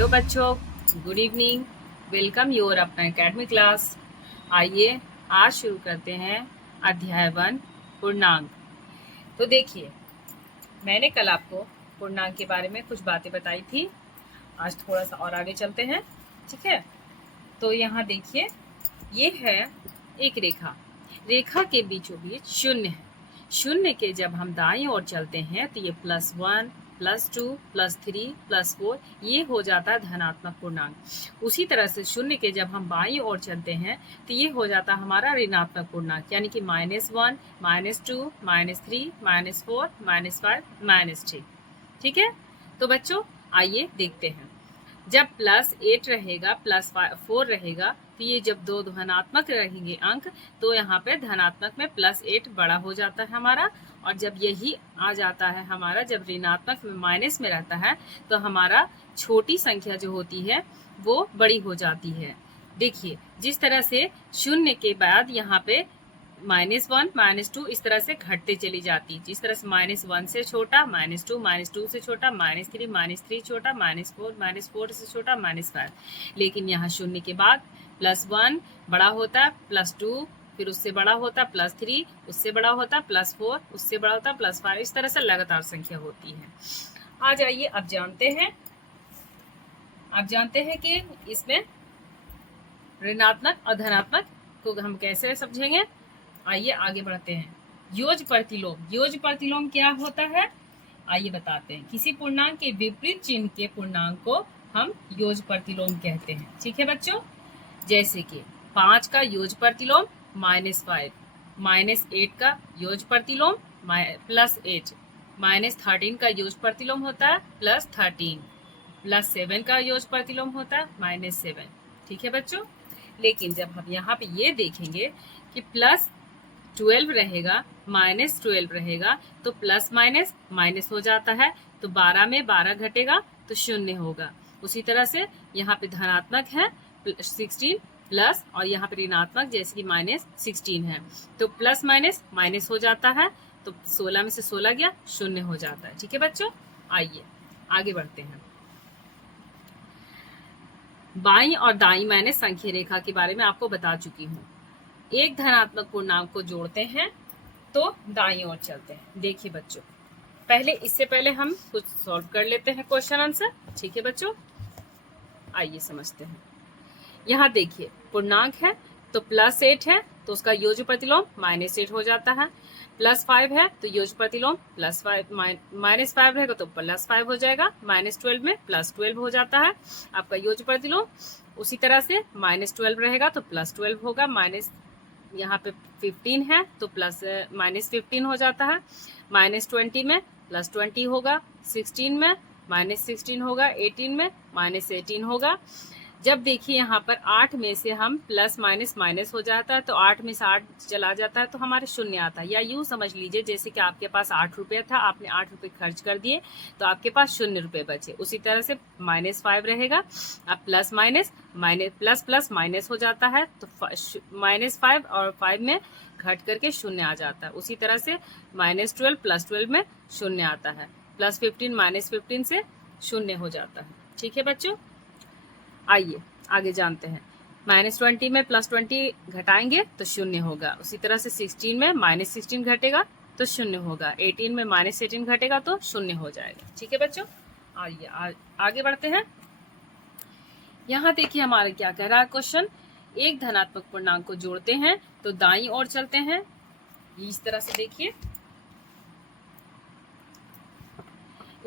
Hello बच्चों, good evening. Welcome your अपना academy class. आइए आज शुरू करते हैं अध्याय 1 पूर्णांक। तो देखिए, मैंने कल आपको पूर्णांक के बारे में कुछ बातें बताई थी। आज थोड़ा सा और आगे चलते हैं, ठीक है। तो यहाँ देखिए, ये है एक रेखा। रेखा के बीचों बीच शून्य है। शून्य के जब हम दाईं ओर चलते हैं तो ये +1, +2, +3, +4 ये हो जाता है धनात्मक पूर्णांक। उसी तरह से शून्य के जब हम बाईं ओर चलते हैं तो ये हो जाता है हमारा ऋणात्मक पूर्णांक, यानी कि -1, -2, -3, -4, -5, -6। ठीक है। तो बच्चों आइए देखते हैं। जब +8 रहेगा, +4 रहेगा, तो ये जब दो धनात्मक रहेंगे अंक, तो यहाँ पे धनात्मक में +8 बड़ा हो जाता है हमारा। और जब यही आ जाता है हमारा, जब ऋणात्मक में माइनस में रहता है, तो हमारा छोटी संख्या जो होती है वो बड़ी हो जाती है। देखिए, जिस तरह से शून्य के बाद यहाँ पे -1, -2 इस तरह से घटते चली जाती है। जिस तरह से -1 से छोटा, -2 से छोटा, -3 छोटा, -4 से छोटा, -5। लेकिन यहाँ शून्य के बाद +1 बड़ा होता है, +2 फिर उससे बड़ा होता है, +3 उससे बड़ा होता है, +4 उससे बड़ा होता है, +5 इस तरह से लगातार संख्या होती है। आ जाइए, अब जानते हैं कि इसमें ऋणात्मक और धनात्मक को हम कैसे समझेंगे। आइए आगे बढ़ते हैं। योज प्रतिलोम। योज प्रतिलोम क्या होता है, आइए बताते हैं। किसी पूर्णांक के विपरीत चिन्ह के पूर्णांक को हम योज प्रतिलोम कहते हैं। ठीक है बच्चों, जैसे कि 5 का योज प्रतिलोम -5, -8 का योज प्रतिलोम +8, -13 का योज प्रतिलोम होता है +13, +7 का योज प्रतिलोम होता है -7। ठीक है बच्चों। लेकिन जब हम यहाँ पे ये देखेंगे कि +12 रहेगा, -12 रहेगा, तो प्लस माइनस माइनस हो जाता है, तो 12 में 12 घटेगा तो 0 होगा। उसी तरह से यहाँ पे धनात्मक है 16 प्लस, और यहाँ पे ऋणात्मक जैसे कि -16 है, तो प्लस माइनस माइनस हो जाता है, तो 16 में से 16 गया, 0 हो जाता है। ठीक है बच्चों, आइए आगे बढ़ते हैं। बाईं और दाईं मैंने संख्या रेखा के बारे में आपको बता चुकी हूँ। एक धनात्मक पूर्णांक को जोड़ते हैं तो दाईं ओर चलते हैं। देखिए बच्चों, इससे पहले हम कुछ सॉल्व कर लेते हैं क्वेश्चन आंसर। ठीक है बच्चों, आइए समझते हैं। यहाँ देखिए, पूर्णांक है तो +8 है तो उसका योज्य प्रतिलोम -8 हो जाता है। +5 है तो योज्य प्रतिलोम +5, -5 रहेगा तो +5 हो जाएगा। -12 में +12 हो जाता है आपका योज्य प्रतिलोम। उसी तरह से -12 रहेगा तो +12 होगा। यहाँ पे 15 है तो -15 हो जाता है। -20 में +20 होगा, 16 में -16 होगा, 18 में -18 होगा। जब देखिए यहाँ पर 8 में से हम प्लस माइनस माइनस हो जाता है, तो 8 में से 8 चला जाता है तो हमारे 0 आता है। या यूँ समझ लीजिए जैसे कि आपके पास 8 रुपये था, आपने 8 रुपये खर्च कर दिए तो आपके पास 0 रुपये बचे। उसी तरह से -5 रहेगा, अब plus minus plus plus minus हो जाता है, तो -5 और 5 में घट करके 0 आ जाता है। उसी तरह से -12 +12 में 0 आता है, +15 -15 से 0 हो जाता है। ठीक है बच्चों, आइए आगे जानते हैं। -20 में +20 घटाएंगे तो 0 होगा। उसी तरह से 16 में -16 घटेगा तो 0 होगा। 18 में -18 घटेगा तो 0 हो जाएगा। ठीक है बच्चों, आइए आगे बढ़ते हैं। यहाँ देखिए हमारा क्या कह रहा है क्वेश्चन। एक धनात्मक पूर्णांक को जोड़ते हैं तो दाईं ओर चलते हैं। इस तरह से देखिए,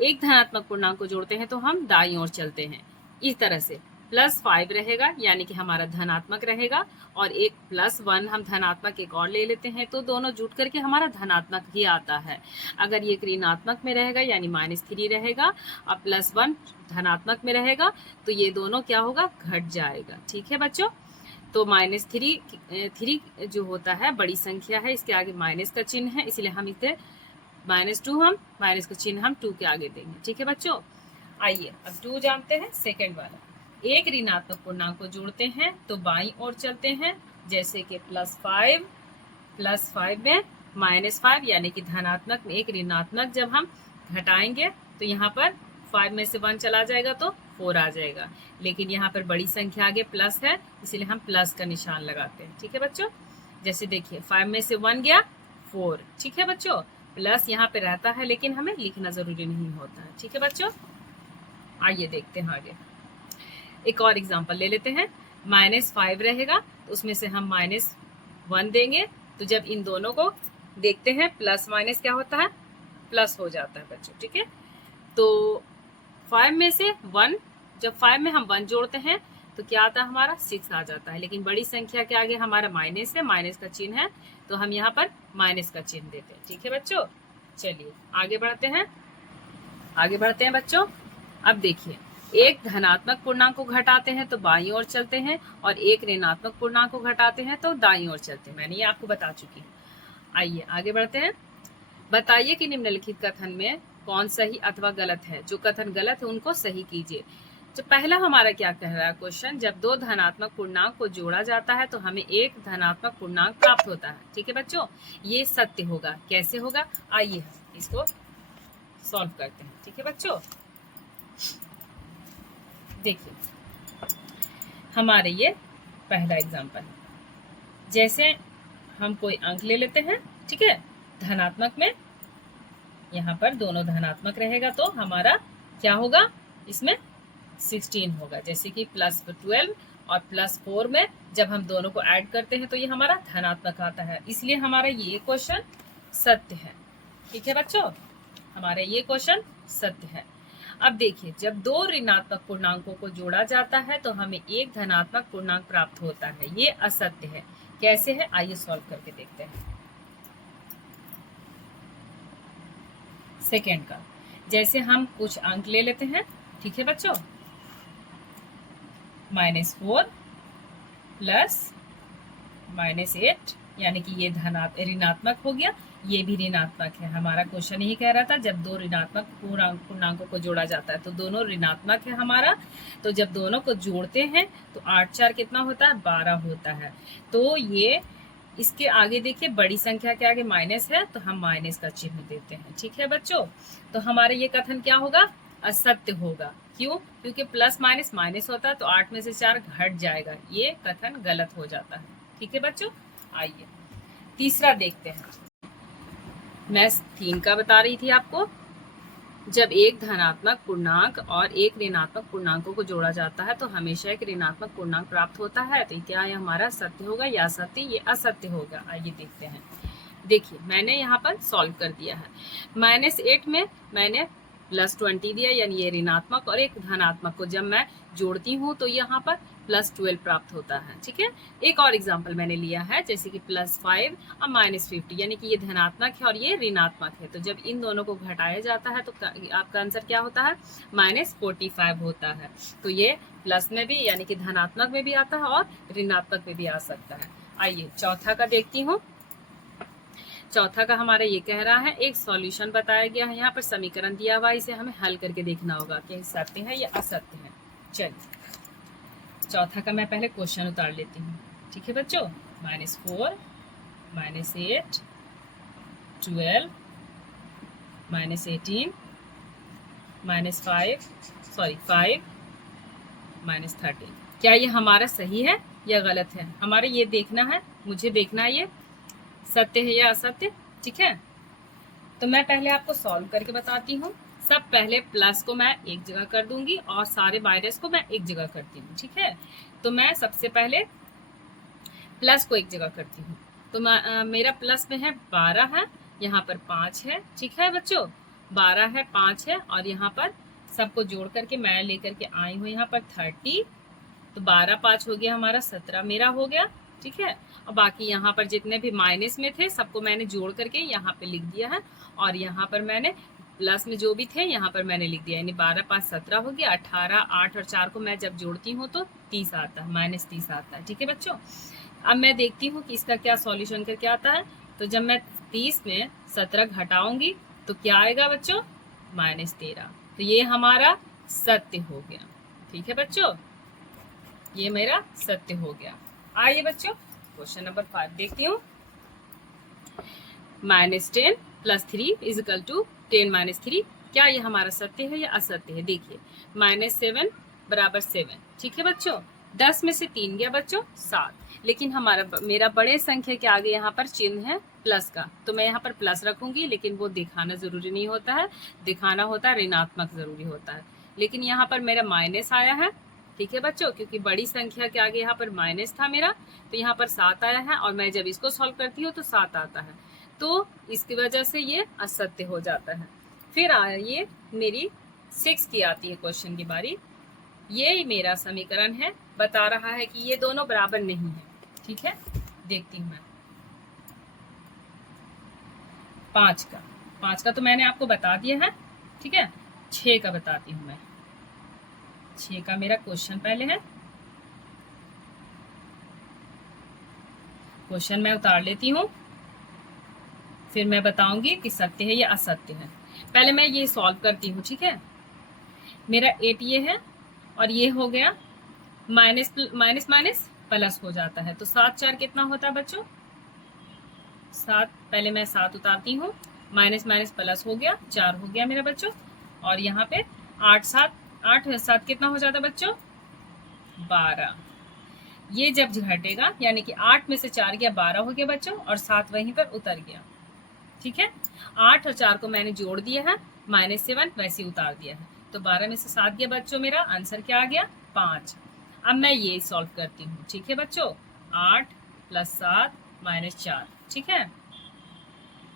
एक धनात्मक पूर्णांक को जोड़ते हैं तो हम दाईं ओर चलते हैं। इस तरह से +5 रहेगा, यानी कि हमारा धनात्मक रहेगा, और एक +1 हम धनात्मक एक और ले लेते हैं तो दोनों जुट करके हमारा धनात्मक ही आता है। अगर ये ऋणात्मक में रहेगा यानी -3 रहेगा और +1 धनात्मक में रहेगा तो ये दोनों क्या होगा, घट जाएगा। ठीक है बच्चों, तो -3 जो होता है बड़ी संख्या है, इसके आगे माइनस का चिन्ह है, इसलिए हम इसे -2 हम माइनस का चिन्ह हम 2 के आगे देंगे। ठीक है बच्चों, आइए अब 2 जानते हैं, सेकंड वाला। एक ऋणात्मक पूर्णांक को जोड़ते हैं तो बाईं ओर चलते हैं, जैसे कि +5 में -5 यानी कि धनात्मक में एक ऋणात्मक जब हम घटाएंगे तो यहाँ पर 5 में से 1 चला जाएगा तो 4 आ जाएगा, लेकिन यहाँ पर बड़ी संख्या आगे प्लस है, इसीलिए हम प्लस का निशान लगाते हैं। ठीक है बच्चों, जैसे देखिए 5 में से 1 गया 4। ठीक है बच्चों, प्लस यहाँ पे रहता है लेकिन हमें लिखना जरूरी नहीं होता है। ठीक है बच्चों, आइए देखते हैं आगे। एक और एग्जाम्पल ले लेते हैं। -5 रहेगा तो उसमें से हम -1 देंगे, तो जब इन दोनों को देखते हैं प्लस माइनस क्या होता है, प्लस हो जाता है बच्चों। ठीक है, तो 5 में से 1, जब 5 में हम 1 जोड़ते हैं तो क्या आता है हमारा 6 आ जाता है, लेकिन बड़ी संख्या के आगे हमारा माइनस है, माइनस का चिन्ह है, तो हम यहाँ पर माइनस का चिन्ह देते हैं। ठीक है बच्चों, चलिए आगे बढ़ते हैं। आगे बढ़ते हैं बच्चों। अब देखिए, एक धनात्मक पूर्णांक को घटाते हैं तो बाईं ओर चलते हैं, और एक ऋणात्मक पूर्णांक को घटाते हैं तो दाईं ओर चलते हैं। मैंने ये आपको बता चुकी हूँ। आइए आगे बढ़ते हैं। बताइए कि निम्नलिखित कथन में कौन सही अथवा गलत है। जो कथन गलत है उनको सही कीजिए। तो पहला हमारा क्या कह रहा है क्वेश्चन, जब दो धनात्मक पूर्णांक को जोड़ा जाता है तो हमें एक धनात्मक पूर्णांक प्राप्त होता है। ठीक है बच्चों, ये सत्य होगा। कैसे होगा, आइए इसको सॉल्व करते हैं। ठीक है बच्चों, देखिए हमारे ये पहला एग्जाम्पल है। जैसे हम कोई अंक ले लेते हैं, ठीक है, धनात्मक में, यहाँ पर दोनों धनात्मक रहेगा तो हमारा क्या होगा, इसमें 16 होगा। जैसे कि +12 और +4 में जब हम दोनों को ऐड करते हैं तो ये हमारा धनात्मक आता है, इसलिए हमारा ये क्वेश्चन सत्य है। ठीक है बच्चों, हमारा ये क्वेश्चन सत्य है। अब देखिए, जब दो ऋणात्मक पूर्णांकों को जोड़ा जाता है तो हमें एक धनात्मक पूर्णांक प्राप्त होता है, ये असत्य है। कैसे है, आइए सॉल्व करके देखते हैं। सेकेंड का, जैसे हम कुछ अंक ले लेते हैं, ठीक है बच्चों, -4 प्लस -8, यानी कि ये ऋणात्मक हो गया, ये भी ऋणात्मक है। हमारा क्वेश्चन यही कह रहा था, जब दो ऋणात्मक पूर्णांकों को जोड़ा जाता है तो दोनों ऋणात्मक है हमारा, तो जब दोनों को जोड़ते हैं तो 8 4 कितना होता है, 12 होता है। तो ये इसके आगे देखिए, बड़ी संख्या के आगे माइनस है तो हम माइनस का चिन्ह देते हैं। ठीक है बच्चों, तो हमारा ये कथन क्या होगा, असत्य होगा। क्यों, क्योंकि प्लस माइनस माइनस होता है तो 8 में से 4 घट जाएगा, ये कथन गलत हो जाता है। ठीक है बच्चों, आइए तीसरा देखते हैं। मैं 3 का बता रही थी आपको। जब एक धनात्मक पूर्णांक और एक ऋणात्मक पूर्णांकों को जोड़ा जाता है तो हमेशा एक ऋणात्मक पूर्णांक प्राप्त होता है, तो क्या ये हमारा सत्य होगा या असत्य, ये असत्य होगा। आइए देखते हैं। देखिए मैंने यहाँ पर सॉल्व कर दिया है। -8 में मैंने +20 दिया, यानी ये ऋणात्मक, और एक धनात्मक को जब मैं जोड़ती हूँ तो यहाँ पर +12 प्राप्त होता है। ठीक है, एक और एग्जाम्पल मैंने लिया है, जैसे कि +5 और -50, यानी कि ये धनात्मक है और ये ऋणात्मक है, तो जब इन दोनों को घटाया जाता है तो आपका आंसर क्या होता है, -45 होता है। तो ये प्लस में भी, यानी कि धनात्मक में भी आता है और ऋणात्मक में भी आ सकता है। आइए चौथा का देखती हूँ। चौथा का हमारा ये कह रहा है, एक सॉल्यूशन बताया गया है, यहाँ पर समीकरण दिया हुआ, इसे हमें हल करके देखना होगा कि सत्य है या असत्य है। चलिए चौथा का मैं पहले क्वेश्चन उतार लेती हूँ। ठीक है बच्चों, -4 -8 12 -18 5 -13, क्या ये हमारा सही है या गलत है, हमारे ये देखना है, मुझे देखना है ये सत्य है या असत्य। ठीक है, तो मैं पहले आपको सॉल्व करके बताती हूँ। सब पहले प्लस को मैं एक जगह कर दूंगी और सारे माइनस को मैं एक जगह करती हूँ। ठीक है, तो मैं सबसे पहले प्लस को एक जगह करती हूँ। तो मेरा प्लस में है 12 है, यहाँ पर 5 है। ठीक है बच्चों, 12 है, 5 है, और यहाँ पर सबको जोड़ करके मैं लेकर के आई हूँ यहाँ पर 30, तो 12 5 हो गया हमारा 17 मेरा हो गया। ठीक है, और बाकी यहाँ पर जितने भी माइनस में थे सबको मैंने जोड़ करके यहाँ पे लिख दिया है, और यहाँ पर मैंने प्लस में जो भी थे यहाँ पर मैंने लिख दिया, यानी 12 5 17 हो गया। 18 8 और 4 को मैं जब जोड़ती हूँ तो 30 आता है, -30 आता है। ठीक है बच्चों, अब मैं देखती हूँ कि इसका क्या सॉल्यूशन करके आता है। तो जब मैं 30 में 17 घटाऊंगी तो क्या आएगा बच्चों, -13, तो ये हमारा सत्य हो गया। ठीक है बच्चों, ये मेरा सत्य हो गया। आइए बच्चों क्वेश्चन नंबर 5 देखती हूँ। -10 + 3 = 10 - 3, क्या ये हमारा सत्य है या असत्य है? देखिए -7 बराबर 7, ठीक है बच्चों। 10 में से 3 गया बच्चों 7, लेकिन मेरा बड़े संख्या के आगे यहाँ पर चिन्ह है प्लस का, तो मैं यहाँ पर प्लस रखूंगी, लेकिन वो दिखाना जरूरी नहीं होता है, दिखाना होता है ऋणात्मक जरूरी होता है। लेकिन यहाँ पर मेरा माइनस आया है, ठीक है बच्चों, क्योंकि बड़ी संख्या के आगे यहाँ पर माइनस था मेरा, तो यहाँ पर 7 आया है, और मैं जब इसको सॉल्व करती हूँ तो 7 आता है, तो इसकी वजह से ये असत्य हो जाता है। फिर ये मेरी 6 की आती है क्वेश्चन की बारी। ये मेरा समीकरण है, बता रहा है कि ये दोनों बराबर नहीं है, ठीक है। देखती हूँ मैं 5 का तो मैंने आपको बता दिया है, ठीक है। 6 का बताती हूँ मैं। 6 का मेरा क्वेश्चन पहले है, क्वेश्चन मैं उतार लेती हूँ, फिर मैं बताऊंगी कि सत्य है या असत्य है। पहले मैं ये सॉल्व करती हूँ, ठीक है। मेरा 8 ये है, और ये हो गया माइनस माइनस प्लस हो जाता है, तो 7 4 कितना होता है बच्चों? 7। पहले मैं 7 उतारती हूँ, माइनस माइनस प्लस हो गया, 4 हो गया मेरा बच्चों। और यहाँ पे 8 7 कितना हो जाता है बच्चों? 12। ये जब घटेगा, यानी कि 8 में से 4 गया 12 हो गया बच्चों, और 7 वहीं पर उतर गया, ठीक है। 8 और 4 को मैंने जोड़ दिया है, -7 वैसे ही उतार दिया है, तो 12 में से 7 गया बच्चों, मेरा आंसर क्या आ गया? 5। अब मैं ये सॉल्व करती हूँ, ठीक है बच्चों। 8 + 7 - 4, ठीक है।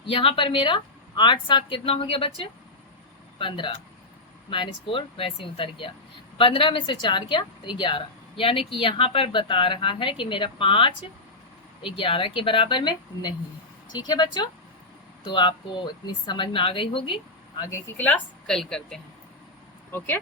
यहाँ पर मेरा 8 7 कितना हो गया बच्चे? 15, -4 वैसे ही उतर गया। 15 में से 4 गया तो 11, यानी कि यहाँ पर बता रहा है कि मेरा 5 11 के बराबर में नहीं है, ठीक है बच्चों। तो आपको इतनी समझ में आ गई होगी। आगे की क्लास कल करते हैं। ओके।